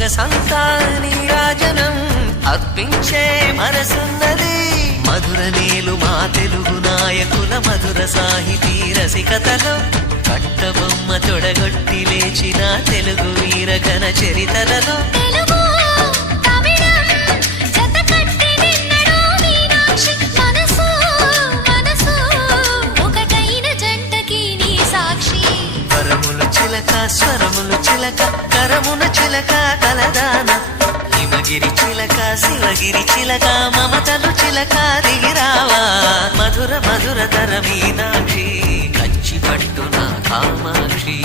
సొగసంతా నీరాజనం అర్పించే మనసున్నది. మధుర నేలు మా తెలుగు నాయకుల మధుర సాహితీ రసికతలో కట్టబొమ్మ తొడగొట్టి లేచిన తెలుగు వీర ఘన చరితలలో స్వరములు చిలక కరమున చిలక కలదాన హిమగిరి చిలక శివగిరి చిలక మమతలు చిలక దిగిరావా మధుర మధుర తర మీనాక్షి కంచి పట్టున కామాక్షి.